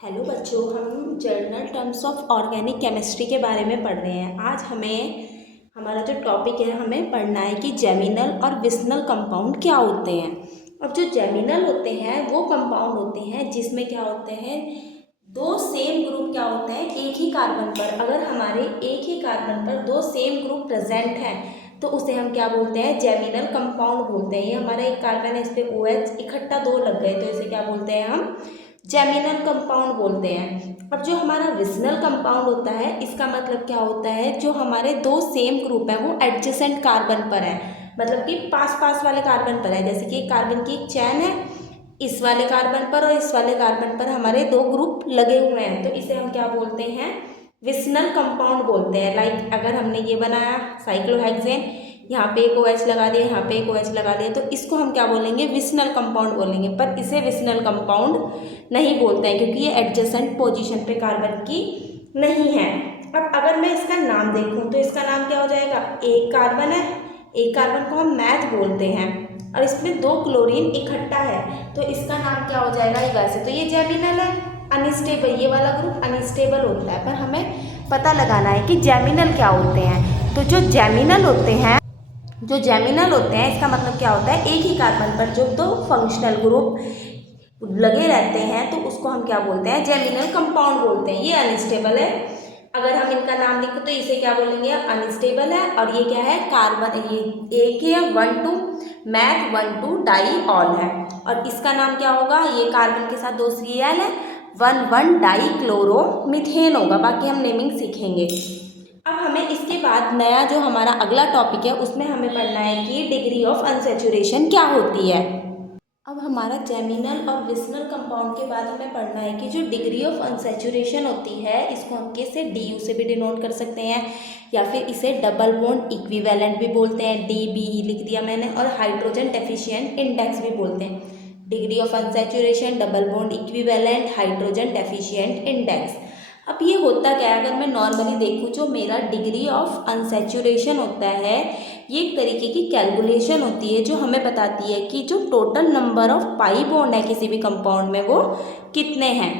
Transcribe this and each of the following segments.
Hello बच्चों, हम journal terms of organic chemistry के बारे में पढ़ रहे हैं। आज हमारा जो टॉपिक है, हमें पढ़ना है कि जेमिनल और विसिनल कंपाउंड क्या होते हैं। अब जो जेमिनल होते हैं वो कंपाउंड होते हैं जिसमें क्या होते हैं, दो सेम ग्रुप क्या होते हैं एक ही कार्बन पर। अगर हमारे एक ही कार्बन पर दो सेम ग्रुप प्रेजेंट हैं तो उसे हम क्या बोलते हैं, जेमिनल कंपाउंड बोलते हैं। ये हमारा एक कार्बन है, इस पर OH इकट्ठा दो लग गए तो इसे क्या बोलते हैं, हम जेमिनल कंपाउंड बोलते हैं। अब जो हमारा विसिनल कंपाउंड होता है, इसका मतलब क्या होता है, जो हमारे दो सेम ग्रुप हैं वो एडजेसेंट कार्बन पर है, मतलब कि पास पास वाले कार्बन पर है। जैसे कि कार्बन की एक चैन है, इस वाले कार्बन पर और इस वाले कार्बन पर हमारे दो ग्रुप लगे हुए हैं, तो इसे हम क्या बोलते हैं, विसिनल कंपाउंड बोलते हैं। लाइक अगर हमने ये बनाया साइक्लोहेक्सेन, यहाँ पे एक OH लगा दिया, यहाँ पे एक OH लगा दिया, तो इसको हम क्या बोलेंगे, विसिनल कंपाउंड बोलेंगे। पर इसे विसिनल कंपाउंड नहीं बोलते हैं क्योंकि ये एडजेसेंट पोजीशन पे कार्बन की नहीं है। अब अगर मैं इसका नाम देखूं तो इसका नाम क्या हो जाएगा, एक कार्बन है, एक कार्बन को हम मैथ बोलते हैं और इसमें दो क्लोरीन इकट्ठा है तो इसका नाम क्या हो जाएगा, वैसे तो ये जेमिनल है, अनस्टेबल, ये वाला ग्रुप अनस्टेबल होता है, पर हमें पता लगाना है कि जेमिनल क्या होते हैं। तो जो जेमिनल होते हैं, इसका मतलब क्या होता है, एक ही कार्बन पर जो दो फंक्शनल ग्रुप लगे रहते हैं तो उसको हम क्या बोलते हैं, जेमिनल कंपाउंड बोलते हैं। ये अनस्टेबल है, अगर हम इनका नाम लिखें तो इसे क्या बोलेंगे, अनस्टेबल है। और ये क्या है, कार्बन, ये एक है 1,2 मैथ 1,2 डाई ऑल है। और इसका नाम क्या होगा, ये कार्बन के साथ दो Cl है, 1,1 डाई क्लोरो मीथेन होगा। बाकी हम नेमिंग सीखेंगे। अब हमें इसके बाद नया जो हमारा अगला टॉपिक है उसमें हमें पढ़ना है कि डिग्री ऑफ अनसैचुरेशन क्या होती है। अब हमारा जेमिनल और विसिनल कंपाउंड के बाद हमें पढ़ना है कि जो डिग्री ऑफ अनसैचुरेशन होती है, इसको हम कैसे DU से भी डिनोट कर सकते हैं या फिर इसे डबल बॉन्ड इक्विवेलेंट भी बोलते हैं, DBE लिख दिया मैंने, और हाइड्रोजन डेफिशिएंट इंडेक्स भी बोलते हैं। Degree of unsaturation, double bond equivalent, hydrogen deficient index. अब ये होता क्या है, अगर मैं नॉर्मली देखूँ, जो मेरा डिग्री ऑफ अनसैचुरेशन होता है, ये एक तरीके की कैलकुलेशन होती है जो हमें बताती है कि जो total number of pi bond है किसी भी कंपाउंड में वो कितने हैं।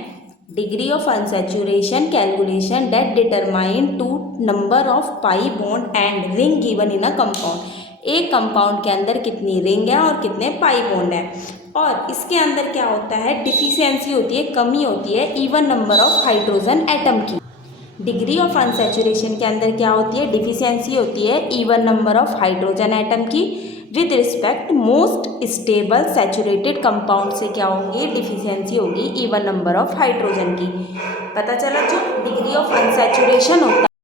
Degree of unsaturation calculation that determine to number of pi bond and ring given in a compound. एक कंपाउंड के अंदर कितनी रिंग है और कितने पाई बॉन्ड है। और इसके अंदर क्या होता है, डिफिशियंसी होती है, कमी होती है even number of hydrogen atom की। डिग्री ऑफ अनसैचुरेशन के अंदर क्या होती है, डिफिशियंसी होती है even number of hydrogen atom की। With respect most stable saturated compound से क्या होंगी, डिफिशियंसी होगी इवन नंबर ऑफ हाइड्रोजन की। पता चला, जो डिग्री ऑफ अनसैचुरेशन होता